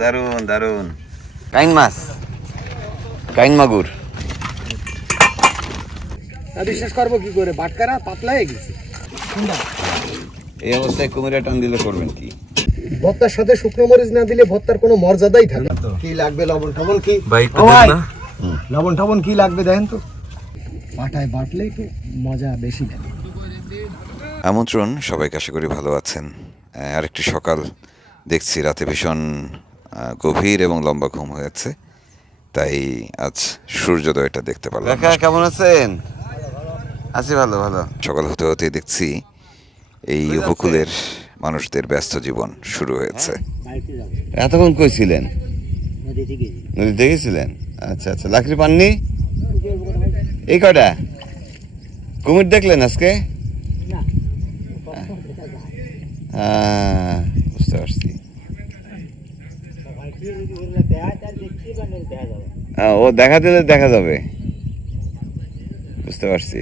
দারুণ দারুণ কাইন মাছ কাইন মাগুর বিশ্বাস করব কি করে? বাটকারা পাতলা হয়ে গেছে। এই অবস্থায় কুমিরা টান দিলে করবেন কি? ভর্তার সাথে শুকনো মরিচ না দিলে ভর্তার কোনো মর্যাদাই থাকে না। কি লাগবে? লবণ টবণ কি? ভাই লবণ টবণ কি লাগবে দেখেন তো? পাটায় বাটলে একটু মজা বেশি লাগে। আমন্ত্রণ সবাইকে আশা করি ভালো আছেন। আরেকটি সকাল। দেখছি রাতে ভীষণ গভীর এবং লম্বা ঘুম হয়েছে তাই আজ সূর্যোদয়টা দেখতে পারলাম। কেমন আছেন? আছি ভালো ভালো। সকাল হতে হতে দেখছি এই উপকূলের মানুষদের ব্যস্ত জীবন শুরু হয়েছে। এতক্ষণ কই কইছিলেন নদীতে গেছিলেন আচ্ছা আচ্ছা। লাকড়ি পাননি? এই কটা কুমির দেখলেন আজকে? হ্যাঁ বুঝতে পারছি হ্যাঁ, ও দেখা দিলে দেখা যাবে। বুঝতে পারছি।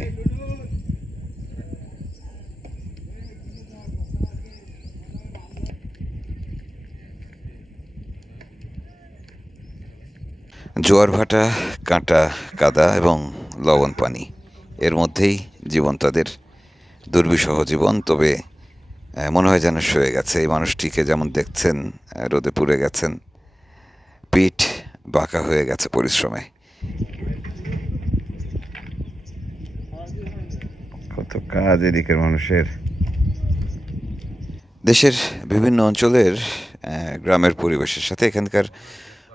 জোয়ার ভাটা কাঁটা কাদা এবং লবণ পানি এর মধ্যেই জীবন তাদের দুর্বিষহ জীবন। তবে মনে হয় যেন শুয়ে গেছে। এই মানুষটিকে যেমন দেখছেন রোদে পুড়ে গেছেন পিঠ বাঁকা হয়ে গেছে পরিশ্রমে। কত কাজ এদিকের মানুষের। দেশের বিভিন্ন অঞ্চলের গ্রামের পরিবেশের সাথে এখানকার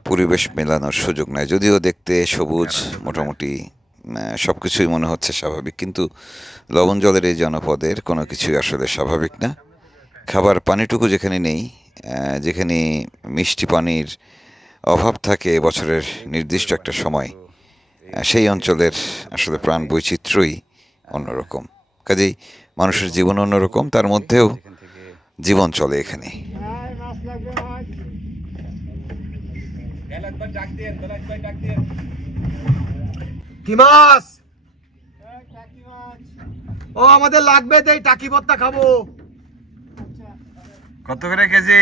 পরিবেশ মেলানোর সুযোগ নাই। যদিও দেখতে সবুজ মোটামুটি সব কিছুই মনে হচ্ছে স্বাভাবিক কিন্তু লবণ জলের এই জনপদের কোনো কিছুই আসলে স্বাভাবিক না। খাবার পানিটুকু যেখানে নেই যেখানে মিষ্টি পানির অভাব থাকে বছরের নির্দিষ্ট একটা সময়। সেই অঞ্চলের আসলে প্রাণ বৈচিত্র্যই অন্যরকম। কাজেই মানুষের জীবন অন্যরকম তার মধ্যেও জীবন চলে এখানে। কি মাছ ও আমাদের লাগবে তাই এই টাকি ভর্তা খাব। কত করে কেজি?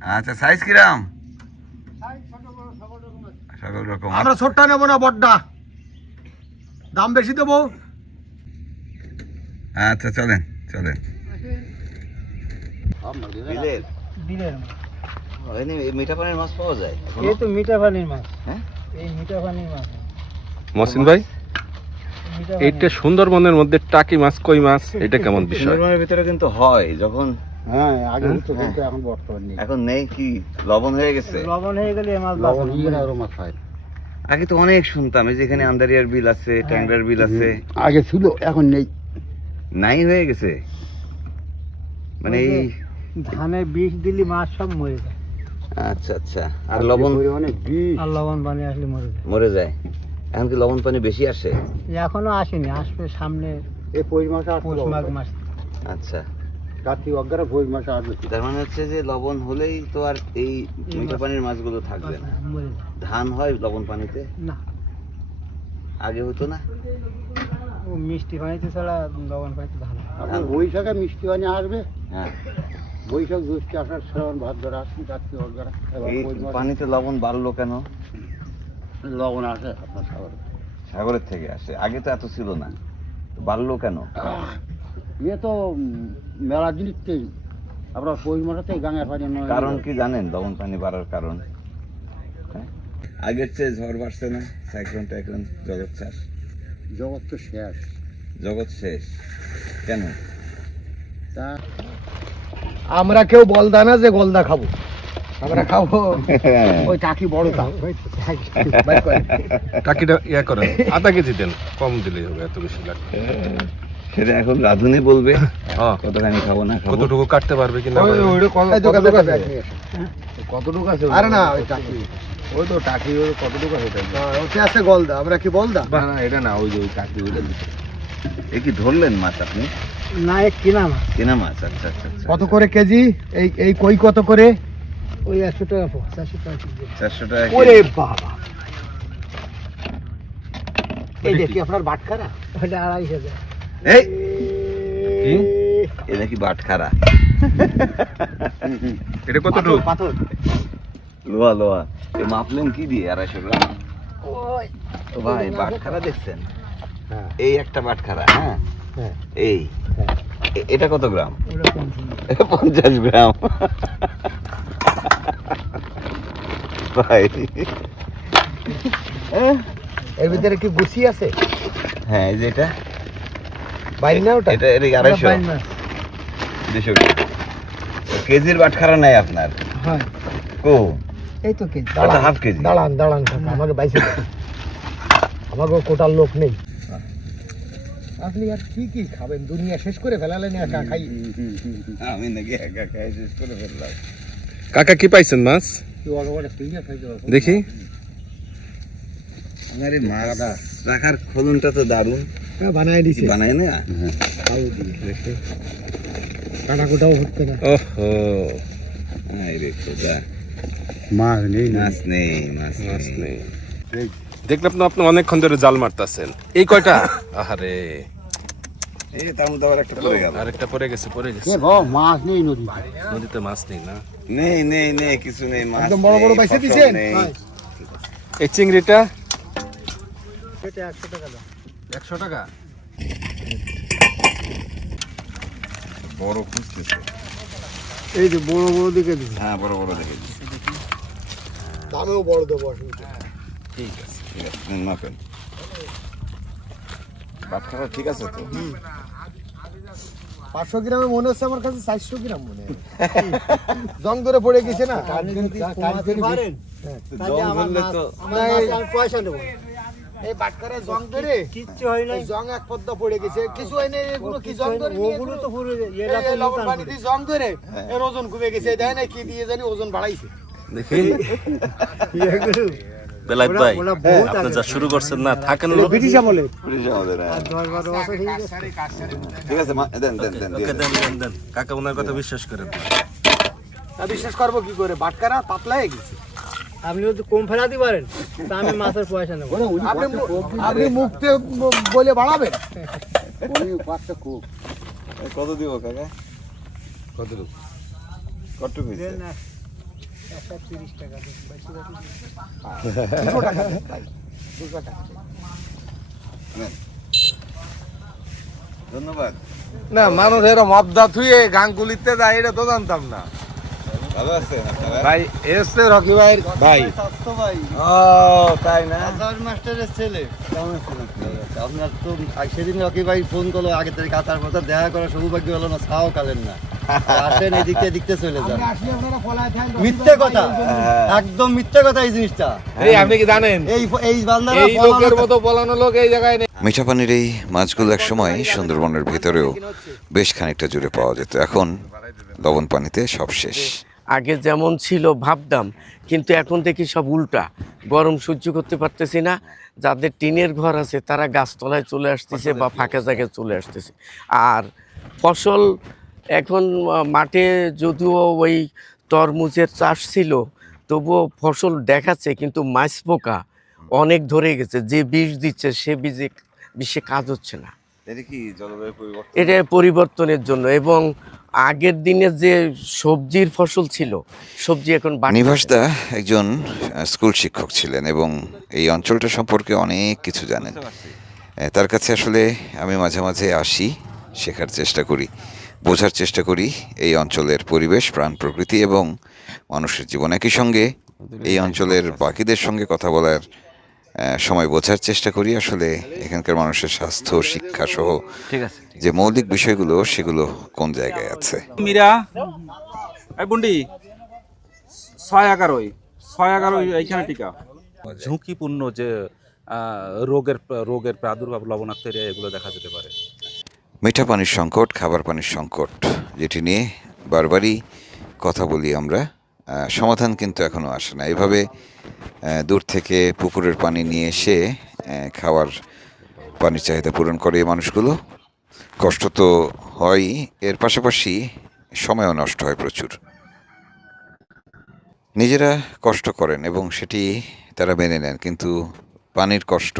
আচ্ছা সাইজ কিরাম? সকল রকম। আমরা ছোট্ট নেব না বড্ডা। দাম বেশি দেবো। আচ্ছা চলেন চলেন। মিঠা পানির মাছ পাওয়া যায়? এই তো মিঠা পানির মাছ। হ্যাঁ? এই মিঠা পানির মাছ। মহসিন ভাই এইটা সুন্দরবনের মধ্যে টাকি মাছ কই মাছ এটা কেমন বিষয়? সুন্দরবনের ভিতরে কিন্তু হয় যখন হ্যাঁ আগে হতো কিন্তু এখন বর্তমান নেই। এখন নেই কি? লবণ হয়ে গেছে? লবণ হয়ে গেলে মাছ লবণ হয়ে আরও মাছ হয়। আগে তো অনেক শুনতাম এই যেখানে আন্দারিয়ার বিল আছে ট্যাংরার বিল আছে। আগে ছিল এখন নেই। নাই হয়ে গেছে? মানে এই ধানে বিষ দিলি মাছ সব মরে যায়। আচ্ছা আচ্ছা। আর লবণ? অনেক আর লবণ পানি আসলে মরে যায়। মরে যায়। এখন কি লবণ পানি বেশি আসে? এখনও আসেনি আসবে সামনে এই পৌষ মাসে পৌষ মাঘ মাস। আচ্ছা। কার্তিক অজ্ঞারা পৌষ মাসে আসবে তার মানে হচ্ছে যে লবণ হলেই তো আর এই মিঠা পানির মাছগুলো থাকবে না। ধান হয় লবণ পানিতে? না। আগে হতো না? মিষ্টি পানিতে ছাড়া লবণ পানিতে ধান বৈশাখে মিষ্টি পানি আসবে। হ্যাঁ। বৈশাখ জ্যৈষ্ঠ আষাঢ় শ্রাবণ ভাদ্র কার্তিক অজ্ঞারা এই পানিতে লবণ বাড়লো কেন? লবণ আসে আপনার সাগরে। সাগরের থেকে আসে। আগে তো এত ছিল না। বাড়লো কেন? ইয়ে তো মেলা জিনিসতেই আমরা পৌষ মাসেতেই গাঙের পানি কারণ কি জানেন দমন পানি বাড়ার কারণ? হ্যাঁ? আগের চেয়ে ঝড় বাড়ছে না সাইক্লোন টাইক্লোন জগৎ চাষ জগৎ তো শেষ। জগৎ শেষ। কেন? তা আমরা কেউ বলদা না যে গলদা খাব। আমরা খাব ওই টাকি বড়টা টাকিটা ইয়া করেন আধা কেজি দেন কম দিলেই হবে এত বেশি লাগবে। সেটা এখন রাধুনি বলবে হ্যাঁ। কতখানি খাব না খাব। কতটুকু কাটতে পারবে কিনা কতটুকু আছে? আরে না ওই টাকি। ওই তো টাকি ওই কতটুকু আছে ওতে আছে গলদা আমরা কি বলদা? না না এটা না ওই যে ওই টাকি ওইটা এ কি ধরলেন মাছ আপনি? না এক কিনা মাছ। কেনা মাছ আচ্ছা আচ্ছা আচ্ছা। কত করে কেজি? এই এই কই কত করে? ওই একশো টাকা চারশো টাকা চারশো টাকা ওরে বাবা। এই দেখি আপনার বাটখারা? ওটা আড়াই হাজার। এই। কি? এ নাকি বাটখারা এটা পাথর লোয়া লোয়া। এ মাপলেন কি দিয়ে আড়াইশো গ্রাম? ও ভাই বাটখারা দেখছেন? হ্যাঁ। এই একটা বাটখারা হ্যাঁ? হ্যাঁ। এই। হ্যাঁ। এটা কত গ্রাম? পঞ্চাশ। গ্রাম। ভাই। এর ভিতরে কি গুছি আছে? হ্যাঁ এই যে এটা। বাইরে না ওটা? এটা এটা আড়াইশো? দুশো কেজির বাটখারা নাই আপনার? হ্যাঁ। কো? এই তো কেজি। ওটা হাফ কেজি। দাঁড়ান দাঁড়ান আমাকে বাইসে দেন। আমাকে কোটার লোক নেই। আপনি আর কি কি খাবেন? দুনিয়া শেষ করে ফেলালেন একা খাই। আমি নাকি একা খাই শেষ করে ফেললাম। কাকা কি পাইছেন মাছ? দেখি। আমার এই মাছ রাখার খোলনটা তো দারুণ। হ্যাঁ দিছে। বানায় না? খাও দিয়ে দেখে কাটা কোটাও হচ্ছে না। ওহো। আয় রে খোদা। মাছ নেই মাছ নেই মাছ মাছ নেই। নেই। দেখলাম তো আপনি অনেকক্ষণ ধরে জাল মারতেছেন। এই কয়টা? আহারে। এই তার মধ্যে আবার একটা পড়ে গেল। আরেকটা পড়ে গেছে পড়ে গেছে। মাছ নেই নদী নদীতে মাছ নেই না? নেই নেই নেই কিছু নেই মাছ একদম বড় বড় নেই, দিছেন? এই চিংড়িটা? টাকা একশো টাকা? বড় খুঁজতেছে। এই যে বড় বড় দিকে দিছে হ্যাঁ বড় বড় দেখে দামেও বড় দেবো ঠিক আছে ঠিক আছে নিন, মাপেন। বাটখারা ঠিক আছে তো? পাঁচশো গ্রামে মনে হচ্ছে আমার কাছে চারশো গ্রাম মনে হয়। জং ধরে পড়ে গেছে না? তো পয়সা নেব এই বাটকারে জং ধরে? কিচ্ছু হয় না জং এক পদ্মা পড়ে গেছে। কিছু হয় না এগুলো কি জং ধরে ওগুলো তো পুরো লবণ পানি দিয়ে জং ধরে এর ওজন কমে গেছে দেয় না কি দিয়ে জানি ওজন বাড়াইছে। দেখি বেলায় ভাই আপনি যা শুরু করছেন না থাকেন লোক। ব্রিটিশ আমলে। পুলিশ আমাদের হ্যাঁ। ঠিক আছে মা- দেন দেন দেন ওকে দেন। দেন দেন দেন। কাকা ওনার কথা বিশ্বাস করেন। তা বিশ্বাস করব কি করে? বাটকারা পাতলা হয়ে গেছে। আপনি যদি কম ফেলাতে পারেন তা আমি মাছের পয়সা নেব। আপনি আপনি মুখতে বলে বাড়াবেন? এই কত দিব কাকা? কত কত ধন্যবাদ। না মানুষ এরকম অবদা থুয়ে গাঙ্গুলিতে যায় এটা তো জানতাম না। ভাই এসছে রকি ভাই। ভাই। ও তাই না? মাস্টারের ছেলে। কেমন আপনার তো সেদিন রকি ভাই ফোন করল আগে থেকে কাতার কথা দেখা করার সৌভাগ্য হলো না ছাও কালেন না। আসেন এদিকে চলে যান। মিথ্যে কথা। হ্যাঁ। একদম মিথ্যে কথা এই জিনিসটা। এই আপনি কি জানেন? এই এই বান্দারা এই লোকের মতো বলানো লোক এই জায়গায় নেই। মিঠা পানির এই মাছগুলো এক সময় সুন্দরবনের ভেতরেও বেশ খানিকটা জুড়ে পাওয়া যেত। এখন লবণ পানিতে সব শেষ। আগে যেমন ছিল ভাবতাম কিন্তু এখন দেখি সব উল্টা। গরম সহ্য করতে পারতেছি না। যাদের টিনের ঘর আছে তারা গাছতলায় চলে আসতেছে বা ফাঁকা জায়গায় চলে আসতেছে। আর ফসল এখন মাঠে যদিও ওই তরমুজের চাষ ছিল তবুও ফসল দেখাচ্ছে কিন্তু মাছ পোকা অনেক ধরে গেছে। যে বীজ দিচ্ছে সে বীজে বিষে কাজ হচ্ছে না। এটা পরিবর্তনের জন্য। এবং আগের দিনে যে সবজির ফসল ছিল সবজি এখন। নিবাস একজন স্কুল শিক্ষক ছিলেন এবং এই অঞ্চলটা সম্পর্কে অনেক কিছু জানেন। তার কাছে আসলে আমি মাঝে মাঝে আসি শেখার চেষ্টা করি বোঝার চেষ্টা করি এই অঞ্চলের পরিবেশ প্রাণ প্রকৃতি এবং মানুষের জীবন। একই সঙ্গে এই অঞ্চলের বাকিদের সঙ্গে কথা বলার সময় বোঝার চেষ্টা করি। আসলে এখানকার মানুষের স্বাস্থ্য শিক্ষা সহ যে মৌলিক বিষয়গুলো সেগুলো কোন জায়গায় আছে? মীরা এই বুন্ডি ছয় এগারোই ছয় এগারোই এইখানে টিকা। ঝুঁকিপূর্ণ যে রোগের রোগের প্রাদুর্ভাব লবণাক্ত এরিয়া এগুলো দেখা যেতে পারে। মিঠা পানির সংকট খাবার পানির সংকট যেটি নিয়ে বারবারই কথা বলি আমরা। সমাধান কিন্তু এখনও আসে না। এভাবে দূর থেকে পুকুরের পানি নিয়ে এসে খাওয়ার পানির চাহিদা পূরণ করে মানুষগুলো। কষ্ট তো হয়, এর পাশাপাশি সময়ও নষ্ট হয় প্রচুর। নিজেরা কষ্ট করেন এবং সেটি তারা মেনে নেন, কিন্তু পানির কষ্ট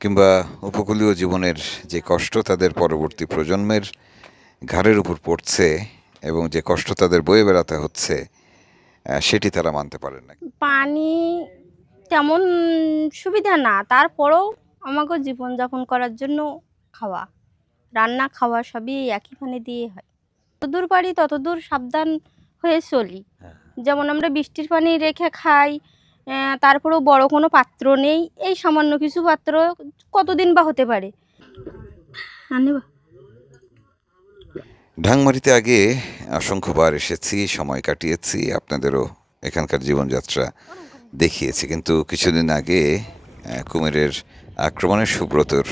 কিংবা উপকূলীয় জীবনের যে কষ্ট তাদের পরবর্তী প্রজন্মের ঘাড়ের উপর পড়ছে এবং যে কষ্ট তাদের বয়ে বেড়াতে হচ্ছে সেটি তারা মানতে পারেন না পানি তেমন সুবিধা না তারপরেও আমাকে জীবনযাপন করার জন্য খাওয়া রান্না খাওয়া সবই একই পানি দিয়ে হয়। যতদূর পারি ততদূর সাবধান হয়ে চলি। যেমন আমরা বৃষ্টির পানি রেখে খাই তারপরেও বড় কোনো পাত্র নেই এই সামান্য কিছু পাত্র কতদিন বা হতে পারে? ঢাংমারিতে আগে অসংখ্যবার এসেছি, সময় কাটিয়েছি, আপনাদেরও এখানকার জীবনযাত্রা দেখিয়েছি। কিন্তু কিছুদিন আগে কুমিরের আক্রমণের সুব্রতর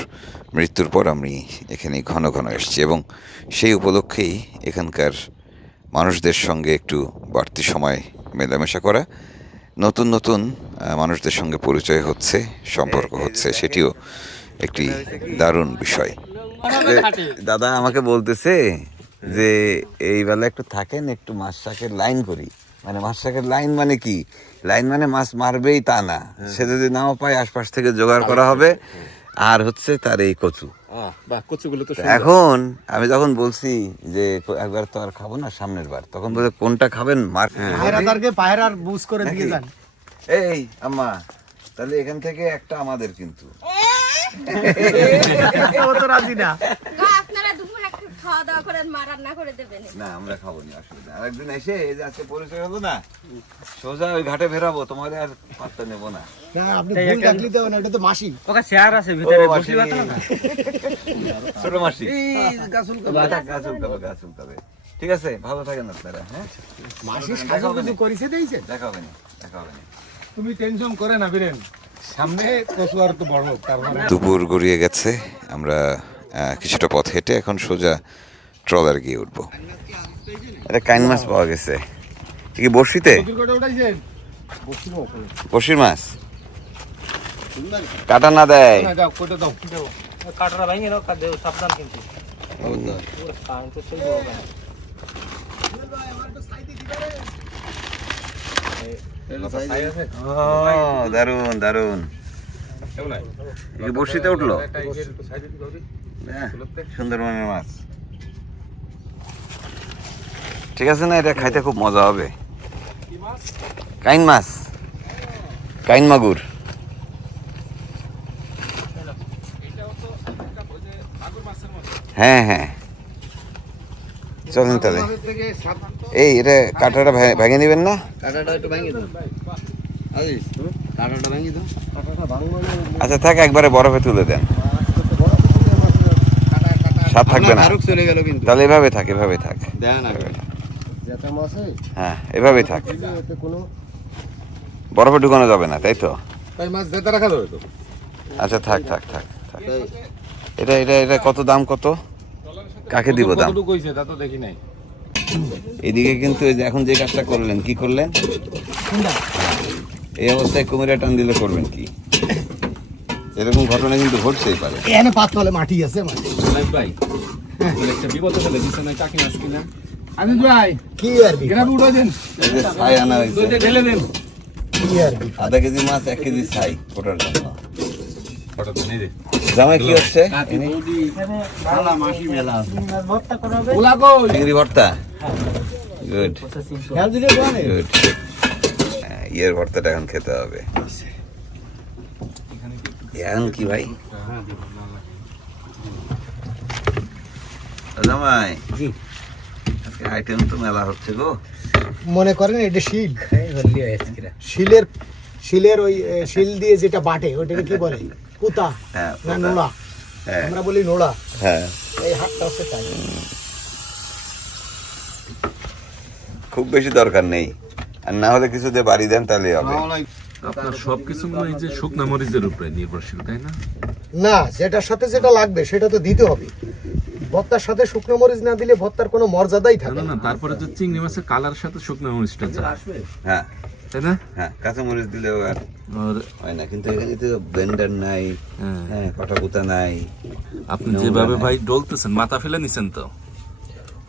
মৃত্যুর পর আমি এখানে ঘন ঘন এসেছি এবং সেই উপলক্ষেই এখানকার মানুষদের সঙ্গে একটু বাড়তি সময় মেলামেশা করা। নতুন নতুন মানুষদের সঙ্গে পরিচয় হচ্ছে, সম্পর্ক হচ্ছে, সেটিও একটি দারুণ বিষয়। দাদা আমাকে বলতেছে যে এই বেলা একটু থাকেন একটু মাছ শাকের লাইন করি। মানে মাছ শাকের লাইন মানে কি? লাইন মানে মাছ মারবেই তা না। সে যদি নাও পায় আশপাশ থেকে জোগাড় করা হবে। আর হচ্ছে তার এই কচু। বাহ কচুগুলো তো এখন আমি যখন বলছি যে একবার তো আর খাব না সামনের বার তখন বলে কোনটা খাবেন? মার পায়রার বুঝ করে দিয়ে যান। এই আম্মা তাহলে এখান থেকে একটা আমাদের কিন্তু। রাজি না। খাওয়া দাওয়া করে মা রান্না করে দেবেন না আমরা খাব না অসুবিধা। আরেকদিন এসে এই যে আজকে পরিচয় হলো না সোজা ওই ঘাটে ফেরাবো তোমার আর পাত্তা নেব না। না আপনি ভুল ডাকলি দেবেন না, এটা তো মাসি। ওকে শেয়ার আছে ও, মাসি। ছোট মাসি। গাছ উল্টাবে গাছ উল্টাবে ঠিক আছে ভালো থাকেন আপনারা হ্যাঁ? মাসি সাজু কিছু করিছে দিয়েছে? দেখা হবে না দেখা হবে না। তুমি টেনশন করে না বীরেন। সামনে? কচু আর তো বড় তার মানে দুপুর গড়িয়ে গেছে আমরা কিছুটা পথ হেঁটে এখন সোজা ট্রলার গিয়ে উঠবো। এটা কাইন মাছ পাওয়া গেছে। কি উঠাইছেন? বড়শির মাছ? কাটা না দেয়। দারুণ দারুণ বড়শিতে উঠল? সুন্দরবনের মাছ। ঠিক আছে না এটা খাইতে খুব মজা হবে। কাইন মাছ। কাইন মাগুর। হ্যাঁ হ্যাঁ। চলেন তাহলে। এই এটা কাঁটাটা ভেঙে নেবেন না? কাঁটাটা একটু ভাঙি দাও আজিজ কাঁটাটা ভাঙি দাও আচ্ছা থাক একবারে বরফে তুলে দেন। স্বাদ থাকবে না। ফারুক চলে গেল কিন্তু। তাহলে এভাবে থাক এভাবে থাক। দেন হ্যাঁ এভাবেই থাক। বরফে ঢুকানো যাবে না তাই তো? মাছ জেতা রাখা যাবে তো? আচ্ছা থাক থাক থাক থাক। এটা এটা এটা কত দাম কত? কাকে দিব দাম? দেখি নাই। এদিকে কিন্তু এই যে এখন যে কাজটা করলেন কি করলেন? এই অবস্থায় কুমিরা টান দিলে করবেন কি? এরকম ঘটনা কিন্তু ঘটতেই পারে। এখানে পাতলে মাটি আছে ভাই একটা বিপদ হলে দিচ্ছে না মাছ কিনা? আজিজ ভাই কি আর বি গ্রামে উঠাইছেন ছাই আনা হয়েছে। ঢেলে দেন। কি আর আধা কেজি মাছ এক কেজি ছাই ওটার জন্য। জামাই কি হচ্ছে? চিংড়ি ভর্তা? গুড খেয়াল দিলে বলে। গুড ইয়ের ভর্তাটা এখন খেতে হবে। এখন কি ভাই জামাই জি আজকে আইটেম তো মেলা হচ্ছে গো। মনে করেন এটা শিল। শিলের শিলের ওই শিল দিয়ে যেটা বাটে ওটাকে কি বলে? কুতা। হ্যাঁ, না নোড়া। হ্যাঁ। আমরা বলি নোড়া। হ্যাঁ। এই হাতটা হচ্ছে তাই খুব বেশি দরকার নেই। আর না হলে কিছু দিয়ে বাড়ি দেন তাহলে হবে। আপনার সবকিছু মনে হয় যে শুকনা মরিচের উপরে নির্ভরশীল তাই না? না যেটার সাথে যেটা লাগবে সেটা তো দিতে হবে। ভত্তার সাথে শুকনো মরিচ না দিলে ভত্তার কোনো মর্যাদাই থাকে না না তারপরে যে চিংড়ি মাছের কালার সাথে শুকনা মরিচটা যায়। হ্যাঁ। তাই না? হ্যাঁ কাঁচামরিচ দিলেও আর আর হয় না কিন্তু এখানে তো ব্লেন্ডার নাই হ্যাঁ, হ্যাঁ কটা কুতা নাই আপনি যেভাবে ভাই ডলতেছেন মাথা ফেলে নিছেন তো?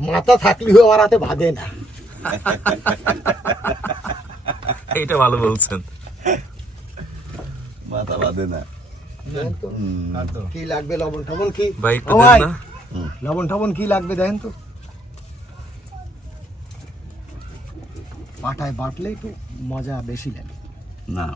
মাথা থাকলেও আমার হাতে বাঁধে না। এটা ভালো বলছেন। মাথা বাঁধে না। কি লাগবে লবণ টবণ কি? লবণ টবণ কি লাগবে দেখেন তো। পাটায় বাটলে একটু মজা বেশি লাগে। না।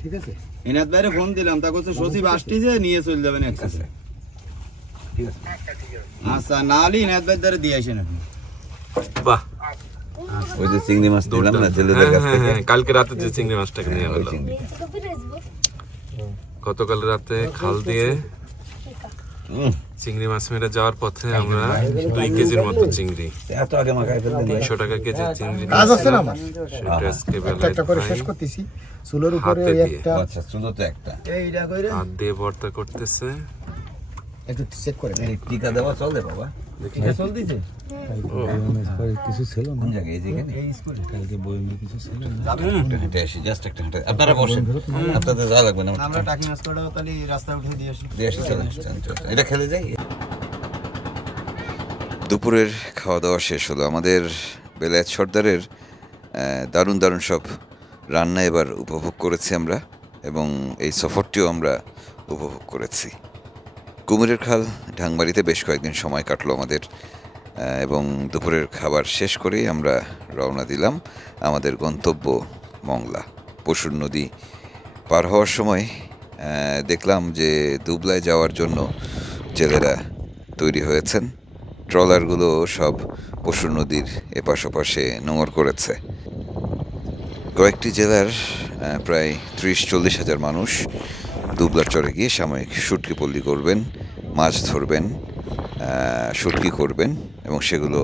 ঠিক আছে। এনার বাইরে ফোন দিলাম তা করছে সচিব আসতেছে নিয়ে চলে যাবেন একসাথে। আচ্ছা দিয়ে আসেন আপনি বাহ। ওই যে চিংড়ি মাছ দিলাম না জেলেদের কাছ থেকে। কালকে রাতে যে চিংড়ি মাছটাকে নিয়ে গতকাল রাতে খাল দিয়ে চিংড়ি মাছ মেরে যাওয়ার পথে আমরা দুই কেজির মতো চিংড়ি। তিনশো টাকা কেজি চিংড়ি। কাজ আছে না আমার? সেটা আজকে একটা করে শেষ করতেছি। চুলোর উপরে হাতে ওই দিয়ে। একটা আচ্ছা একটা। হাত দিয়ে ভর্তা করতেছে। একটু চেক করে টিকা দেওয়া চলে বাবা। চলতেছে কিছু ছিল কোন জায়গায়? যেখানে কালকে বই কিছু ছিল একটু হেঁটে আসি জাস্ট একটা হেঁটে। আপনারা বসেন। আপনাদের যাওয়া লাগবে না আমরা টাকি মাছ করাও তাহলে রাস্তায় উঠে দিয়ে আসি। দিয়ে আসি চলেন চলেন, চলেন। এটা খেলে যাই? দুপুরের খাওয়া দাওয়া শেষ হলো। আমাদের বেলায়েত সর্দারের দারুণ দারুণ সব রান্না এবার উপভোগ করেছি আমরা এবং এই সফরটিও আমরা উপভোগ করেছি। কুমিরের খাল, ঢাংবাড়িতে বেশ কয়েকদিন সময় কাটলো আমাদের এবং দুপুরের খাবার শেষ করেই আমরা রওনা দিলাম আমাদের গন্তব্য মংলা, পশুর নদী পার হওয়ার সময় দেখলাম যে দুবলায় যাওয়ার জন্য জেলেরা তৈরি হয়েছেন। ট্রলারগুলো সব পশুর নদীর এপাশ ওপাশে নোঙর করেছে। কয়েকটি জেলার প্রায় ত্রিশ, চল্লিশ হাজার মানুষ দুবলার চরে গিয়ে সাময়িক শুটকি পল্লী করবেন মাছ ধরবেন শুটকি করবেন এবং সেগুলো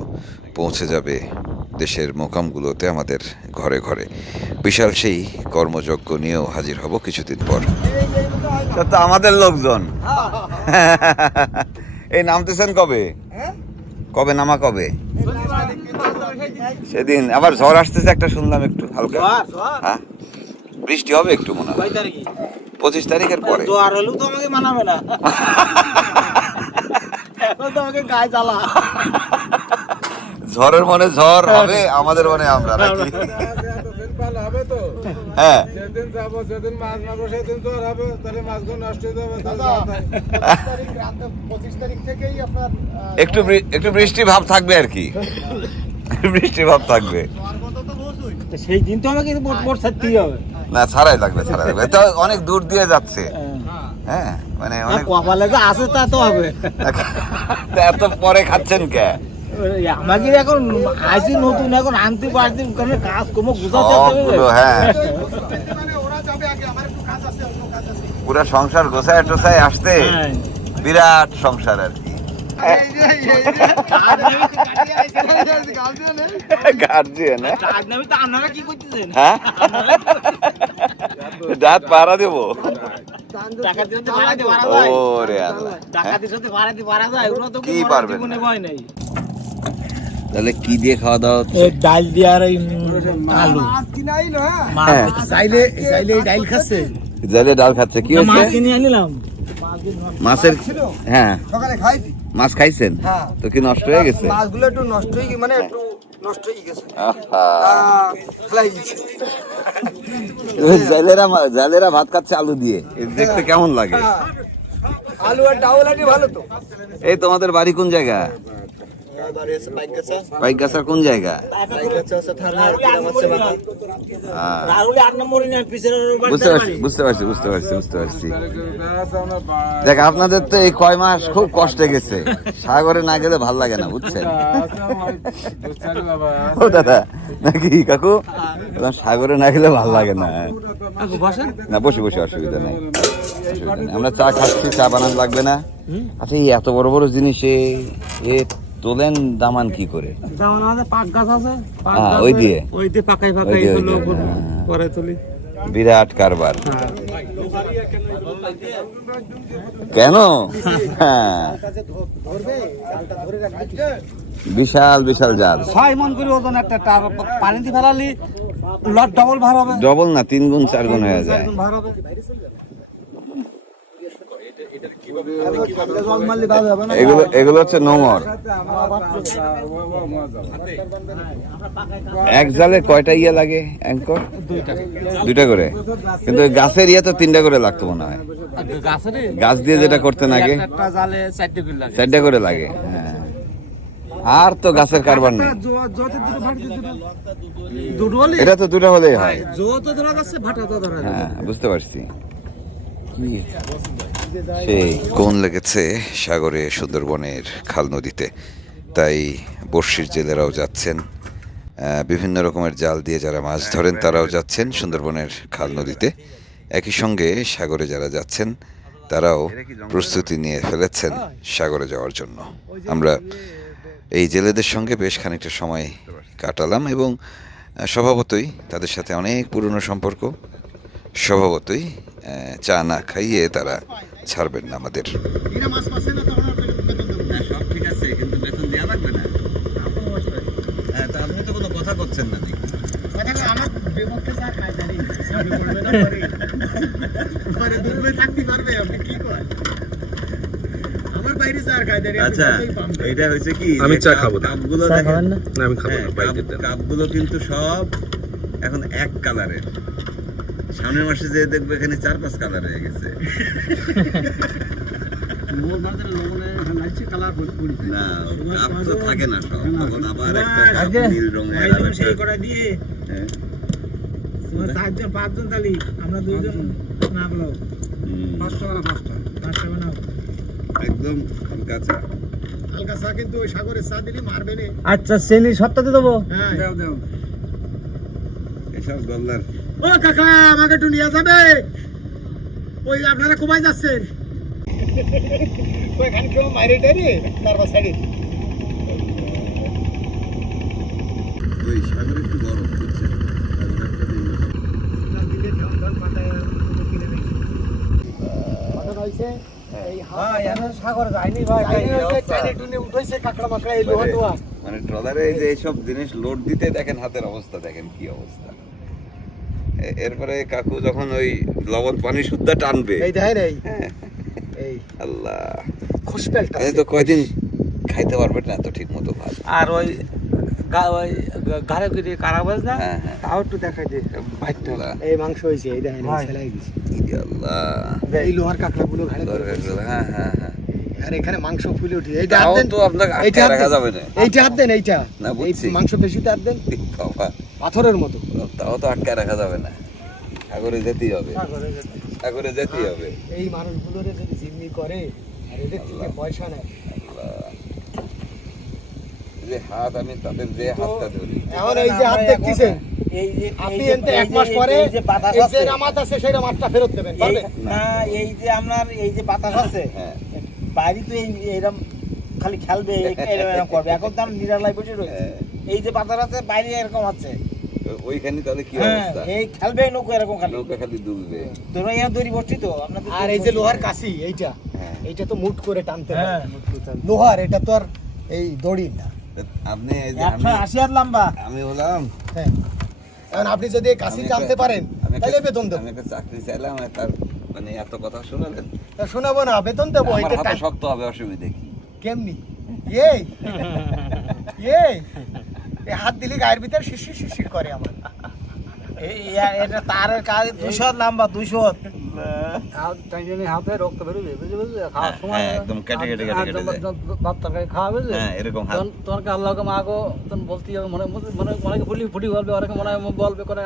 পৌঁছে যাবে দেশের মোকামগুলোতে আমাদের ঘরে ঘরে। বিশাল সেই কর্মযজ্ঞ নিয়েও হাজির হব কিছুদিন পর। তো আমাদের লোকজন। এই নামতেছেন কবে? কবে নামা কবে? সেদিন। আবার ঝড় আসতেছে একটা শুনলাম একটু হালকা। হ্যাঁ? বৃষ্টি হবে একটু মনে হয়। পঁচিশ তারিখের পরে। জোয়ার হলেও তো আমাকে মানাবে না। তো আমাকে গায়ে জ্বালা। ঝড়ের মনে ঝড় হবে আমাদের মনে আমরা নাকি? হ্যাঁ। হয়ে একটু একটু বৃষ্টি ভাব থাকবে আর কি। বৃষ্টি ভাব থাকবে। সেই দিন তো আমাকে মোট মোট ছাড়তেই হবে। না ছাড়াই লাগবে ছাড়াই লাগবে। তো অনেক দূর দিয়ে যাচ্ছে। হ্যাঁ। মানে অনেক কপালে যে আছে তা তো হবে। এত পরে খাচ্ছেন কে? আমাকে এখন নতুন এখন আনতে পারছি কারণ কাজ কমো গুছাতে হ্যাঁ। মানে পুরো সংসার গোছায় টোছায় আসতে? হ্যাঁ। বিরাট সংসার আর গার্জিয়ান হ্যাঁ দাঁত পাড়া দেবো ওরে আল্লাহ কি পারবেন তাহলে কি দিয়ে খাওয়া দাওয়া হচ্ছে ডাল দিয়ে আর আলু চাইলে চাইলে এই ডাইল খাচ্ছে ডাল খাচ্ছে কি মাছ হচ্ছে কিনে আনিলাম মাছের হ্যাঁ। সকালে খাইছি। মাছ খাইছেন? হ্যাঁ। তো কি নষ্ট হয়ে গেছে? মাছগুলো একটু নষ্ট হয়ে মানে একটু নষ্ট হয়ে গেছে। জেলেরা ভাত খাচ্ছে আলু দিয়ে। দেখতে কেমন লাগে। আলু আর ডাউল ভালো তো। এই তোমাদের বাড়ি কোন জায়গা? কোন জায়গা? বুঝতে পারছি বুঝতে পারছি বুঝতে পারছি দেখ আপনাদের তো এই কয় মাস খুব কষ্টে গেছে। সাগরে না গেলে ভালো লাগে না বুঝছেন? ও দাদা নাকি কাকু? সাগরে না গেলে ভালো লাগে না। না বসে বসে অসুবিধা নেই। আমরা চা খাচ্ছি চা বানান লাগবে না। আচ্ছা এই এত বড় বড় জিনিস এ তোলেন দামান কি করে? যেমন আমাদের পাক গাছ আছে হ্যাঁ, ওই দিয়ে? ওই দিয়ে পাকাই পাকাই দিয়ে, দিয়ে, হ্যাঁ। তুলি। বিরাট কারবার। কেন? হ্যাঁ। বিশাল বিশাল জাল। ছয় মন করে ওজন একটা তার পানিতে ফেলালি লট ডবল ভার হবে। ডবল না তিন গুণ চার গুণ হয়ে যায়। ভার হবে। এগুলো এগুলো হচ্ছে নোংর এক জালে কয়টা ইয়ে লাগে অ্যাঙ্কর দুইটা করে। কিন্তু গাছের ইয়ে তো তিনটা করে লাগতো মনে হয়। গাছ দিয়ে যেটা করতে লাগে চারটা করে লাগে হ্যাঁ। আর তো গাছের কারবার নেই। এটা তো দুটো হলেই হয়। হ্যাঁ বুঝতে পারছি। কোন লেগেছে সাগরে সুন্দরবনের খাল নদীতে? তাই বর্ষির জেলেরাও যাচ্ছেন। বিভিন্ন রকমের জাল দিয়ে যারা মাছ ধরেন, তারাও যাচ্ছেন সুন্দরবনের খাল নদীতে। একই সঙ্গে সাগরে যারা যাচ্ছেন, তারাও প্রস্তুতি নিয়ে ফেলেছেন সাগরে যাওয়ার জন্য। আমরা এই জেলেদের সঙ্গে বেশ খানিকটা সময় কাটালাম এবং স্বভাবতই তাদের সাথে অনেক পুরনো সম্পর্ক। স্বভাবতই চা না খাইয়ে তারা ছাড়বেন না আমাদের। হ্যাঁ কি আচ্ছা। এটা হয়েছে আমি চা খাব না। কাপগুলো দেখেন না? আমি খাব হ্যাঁ, না কাপগুলো কিন্তু সব এখন এক কালারের। সামনের মাসে যে দেখবে এখানে চার পাঁচ কালার হয়ে গেছে। না কাপ তো থাকে না সব। তখন আবার একটা নীল রঙের আর একটা- হ্যাঁ, চারজন, পাঁচজন তালি, আমরা দুইজন না বলো। হুম, পাঁচটা বানাও। একদম হালকা চা। হালকা চা কিন্তু ওই সাগরের চা দিলে মারবে নে। আচ্ছা চেনি সপ্তাহে দেবো? হ্যাঁ। এসব গল্লার। ও কাকা আমাকে একটু নিয়ে যাবে? ওই আপনারা কোথায় যাচ্ছেন? ওইখানে কেউ মাইরে টাইরে? তারপর সাইডে ওই সাগর একটু বরফ বুঝছেন সাগর একটা দিন সাগর যায়নি ভাই। মানে ট্রলারে এই যে এইসব জিনিস লোড দিতে দেখেন হাতের অবস্থা দেখেন কি অবস্থা। এরপরে কাকু যখন ওই লবণ পানি শুদ্ধা টানবে। এই দেখেন এই এই। আল্লাহ। এই তো কয়দিন খাইতে পারবে না তো ঠিক মতো ভাত। আর ওই কারাবাজ না? হ্যাঁ হ্যাঁ। তাও একটু দেখাই দে আল্লাহ, এই মাংস হয়েছে এই দেখেন এই ছেলাই গেছে আল্লাহ। এই লোহার হ্যাঁ হ্যাঁ হ্যাঁ। আর এখানে মাংস ফুলে উঠে এইটা হাত দেন। তো আপনাকে এইটা রাখা যাবে না। এইটা হাত দেন এইটা। না, মাংস পেশিতে হাত দেন। বাবা। পাথরের মতো। তাও তো আটকে রাখা যাবে না। সাগরে যেতেই হবে। সাগরে যেতেই হবে। এই মানুষগুলোর যদি জিম্মি করে আর এদের থেকে পয়সা নেয়। যে হাত আমি তাদের যে হাতটা ধরি। এখন এই যে হাত দেখতেছেন আপনি এনতে এক মাস পরে যে বাতাস এই যে আছে। রামাত আছে সেই রামাতটা ফেরত দেবেন না এই যে আপনার এই যে বাতাস আছে হ্যাঁ বাইরে তো এই এরকম খালি খেলবে এরকম এরকম করবে। এখন তো আমরা নিরালাই বসে রয়েছে। হ্যাঁ। এই যে বাতাস আছে বাইরে এরকম আছে। ওইখানে তাহলে কি হ্যাঁ অবস্থা? এই খেলবে নৌকো এরকম খালি। নৌকা খালি দুলবে তোমরা এখানে দড়ি বসছি তো আপনাদের আর এই যে লোহার কাশি এইটা হ্যাঁ। এইটা তো মুট করে টানতে হয়। লোহার এটা তো আর এই দড়ি না। আপনি এই যে আমি আশি হাত লম্বা। আমি হলাম। হ্যাঁ। এখন আপনি যদি এই কাশি টানতে পারেন আমি তাহলে বেতন দেবো। আমি একটা চাকরি চাইলাম তার মানে এত কথা শোনালেন? শোনাবো না বেতন দেবো এটা শক্ত হবে অসুবিধা কি? কেমনি? এই! এই! এই হাত দিলে গায়ের ভিতরে শিশির শিশির করে আমার। এই এটা তারের কাজ দুশো লম্বা দুশো হাত একদম কেটে কেটে কেটে কেটে যায়। এরকম তোমাকে আল্লাহকে মাগো তখন বলতে হবে মনে মনে অনেকে ফুলি ফুটি বলবে অনেকে মনে হয় বলবে করে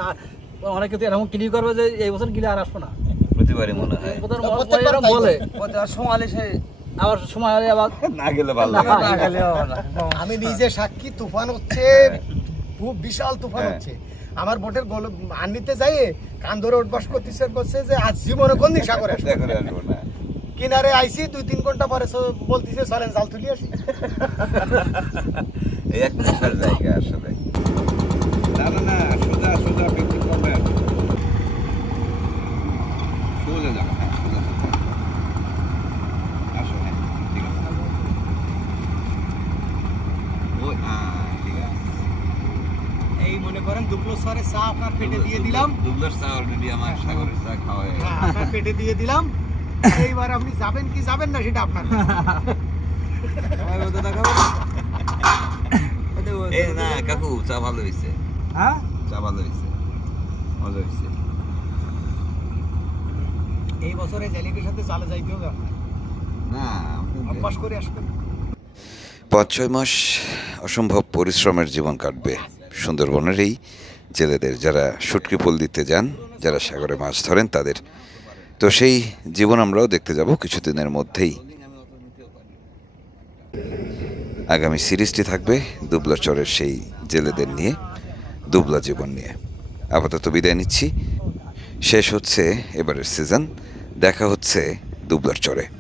অনেকে তো এরকম করবে যে এই বছর গিলে আর আসব না। প্রতিবারই মনে হয়। বলে। সময় সে আবার সময় হলে আবার না গেলে ভালো না গেলে আমি নিজে সাক্ষী তুফান হচ্ছে খুব বিশাল তুফান হ্যাঁ। হচ্ছে। আমার বোটের গোল আনিতে যাই কান ধরে উঠবাস করতে করছে যে আজ জীবনে কোন দিন সাগরে আসব? করে না। কিনারে আইসি দুই তিন ঘণ্টা পরে বলতিছে চলেন জাল তুলি আসি। এক জায়গা আসলে। না না সোজা সোজা করবে সোজা যাবে হ্যাঁ সোজা সোজা। আসো হ্যাঁ ঠিক আছে ওই হ্যাঁ ঠিক আছে এই মনে করেন সরে চা আপনার পেটে দিয়ে দিলাম। দুবলার চা অলরেডি আমার সাগরের চা খাওয়া হয়ে গেছে। হ্যাঁ, আপনার পেটে দিয়ে দিলাম। এইবার আপনি যাবেন কি যাবেন না সেটা আপনার না কাকু চা ভালো হয়েছে। হ্যাঁ? চা ভালো হয়েছে। মজা হয়েছে। এই বছরে জেলিপির সাথে চালে যাইতে হবে আপনার। না অভ্যাস করে আসবেন। পাঁচ ছয় মাস অসম্ভব পরিশ্রমের জীবন কাটবে। সুন্দরবনের এই জেলেদের যারা শুটকি পোল দিতে যান, যারা সাগরে মাছ ধরেন তাদের। তো সেই জীবন আমরাও দেখতে যাব কিছুদিনের মধ্যেই। আগামী সিরিজটি থাকবে দুবলা চরের সেই জেলেদের নিয়ে, দুবলা জীবন নিয়ে। আপাতত বিদায় নিচ্ছি। শেষ হচ্ছে এবারের সিজন। দেখা হচ্ছে দুবলার চরে।